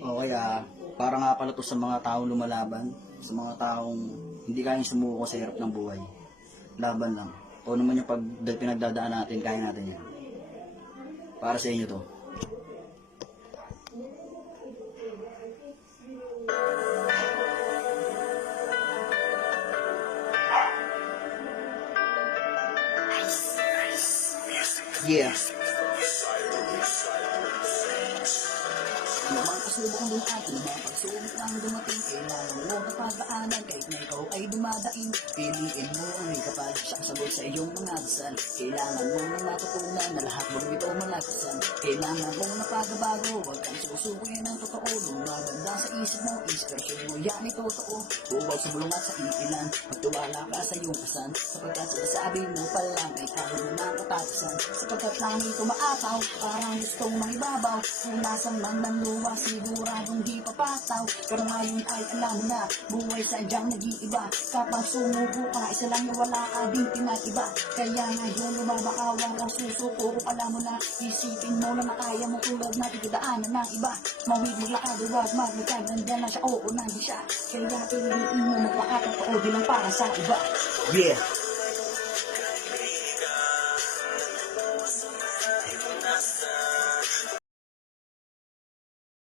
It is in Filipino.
O kaya, para nga pala to sa mga taong lumalaban, sa mga taong hindi kayang sumuko sa hirap ng buhay. Laban lang. O naman yung pag pinagdadaan natin, kaya natin yan. Para sa inyo to. Yeah. Lumang pasubok ang buhay, lumang pagsubok ang dumating Kailangan mo kapagdaanan kahit na ikaw ay dumadaing Piliin mo ang kapag siyang sagot sa iyong mga dasal Kailangan mo na matutunan na lahat mo ito malakasan Kailangan mo na pagbabago, huwag kang susukuin ng totoo Lumaganda sa isip mo, inspirasyon mo, yan ay totoo Huwag sa bulong at sa iilan, magtiwala ka sa iyong kasan Sapagkat sinasabi mo pa lang ay tayo mo ng katatasan Sapagkat langit umaataw, parang gustong mangibabaw Kung nasan man ng luwa, siguradong di papataw. Pero ngayon ay alam na, buhay sadyang nag-iiba. Kapag sumubo ka, isa lang na wala ka din pinag-iba. Kaya ngayon lumabaka, walang susuko Kung alam mo na, isipin mo na nakaya mo tulad na tigidaanan ng iba. Mawid maglakad, huwag maglikad, nandyan na siya, oo, nandyan siya. Kaya piliin mo magpakatotoo, di lang para sa iba. Yeah!